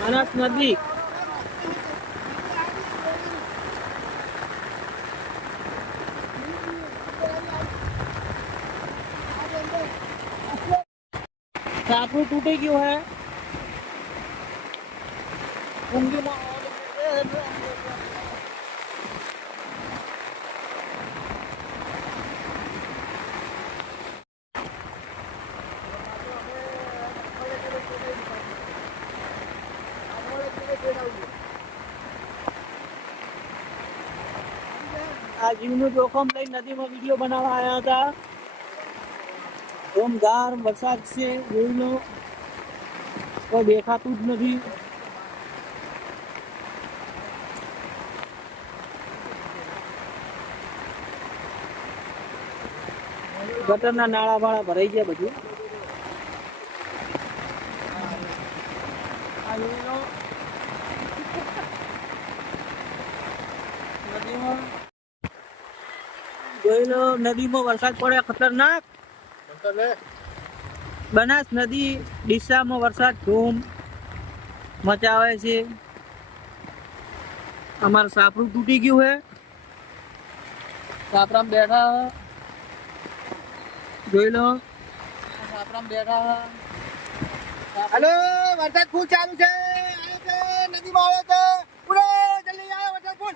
मानस नदी सापू टूटे क्यों है? આ જીવનું જોખમ લઈ નદીમાં વીડિયો બનાવવા આવ્યા હતા. જોમદાર વરસાદ છે જોઈલો કોઈ દેખાતું જ નથી. ગટરના નાળા વાળા ભરાઈ ગયા બધું. આ જોઈ નદીમાં જોઈ લો નદીમાં વરસાદ પડે ખતરનાક બનાસ નદી ડીસામાં વરસાદ ધૂમ મચાવે છે અમારું સાપરું તૂટી ગયું છે સાપરામ બેઠા હે. જોઈ લો સાપરામ બેઠા હે. હલો વરસાદ ફૂલ ચાલુ છે આવ્યો છે નદીમાં આવ્યો છે પૂરો જલ્દી આવ્યો વરસાદ ફૂલ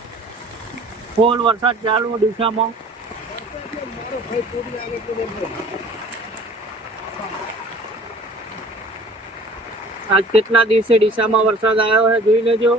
ફૂલ વરસાદ ચાલુ ડીસામાં આજ કેટલા દિવસે ડીસામાં વરસાદ આવ્યો છે જોઈ લેજો